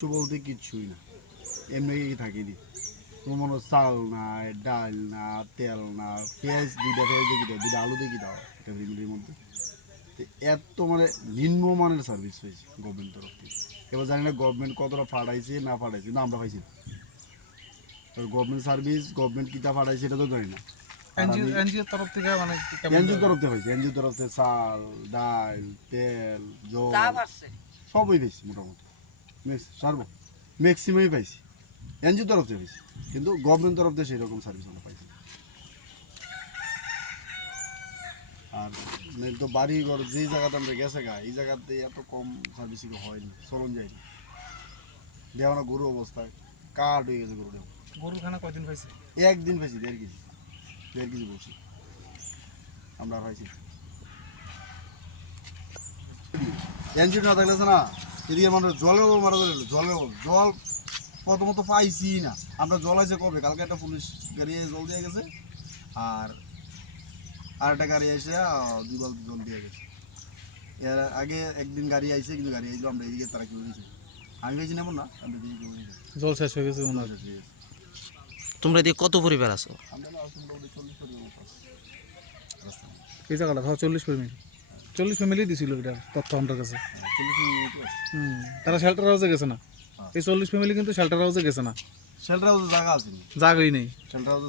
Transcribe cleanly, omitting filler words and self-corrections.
কিছু বলতে কিচ্ছুই না, এমনি থাকি কোনো চাল নাই, ডাল না, তেল না, পেঁয়াজ দুইটা দুইটা আলু দেখি দাও একটা ফ্যামিলির মধ্যে। তো এত মানে নিম্নমানের সার্ভিস হয়েছে গভর্নমেন্ট তরফ থেকে। এবার জানি না গভর্নমেন্ট কতটা ফাটাইছে না ফাটাইছে, না আমরা পাইছি না। গভর্নমেন্ট সার্ভিস গভর্নমেন্ট কিতা ফাটাইছে এটা তো জানি না। এনজিও তরফ থেকে মানে এনজিও তরফ থেকে পাইছি, এনজিও তরফ থেকে চাল, ডাল, তেল, জল সবই পাইছি মোটামুটি, ম্যাক্সিমামই পাইছি এনজিও তরফ থেকে পাইছি, কিন্তু গভর্নমেন্ট তরফ থেকে সেরকম সার্ভিস আমরা পাইছি। আর তো বাড়ি ঘর যে জায়গাতে আমরা গেছে গা, এই জায়গাতে এত কম সার্ভিস হয়নি, চলন যায়নি। দেওয়া না গরু অবস্থায় কাঠ হয়ে গেছে গরু দেওয়া। গরু খানা কয়দিন পাইছে? একদিন পাইছি 1.5 কেজি বসে আমরা পাইছি। এনজিও না থাকলে না এদিকে মানুষ জলের মারা জল প্রথমত পাইছি না আমরা। জল আছে কবে, কালকে একটা পুলিশ গাড়ি জল দিয়ে গেছে, আর একটা গাড়ি এসে 2 বালতি জল দিয়ে গেছে। এর আগে একদিন গাড়ি আইছে, কিন্তু গাড়ি আইছিল আমরা এদিকে তারা কিলো দিয়েছি, আমি পেয়েছি নেব না, আমরা জল শেষ হয়ে গেছে মনে হয়। তোমরা এদিকে কত পরিবার আছো? আমরা মোটামুটি 40 পরিবার আছে এই জায়গাটা 40 ফ্যামিলি দিছিল এটা তথ্য আমাদের কাছে। 40 মিনিট আছে। তারা শেল্টার হাউসে গেছে না, এই 40 ফ্যামিলি কিন্তু শেল্টার হাউসে গেছে না, শেল্টার হাউসে জায়গা আছে, জায়গাই নেই। শেল্টার হাউসে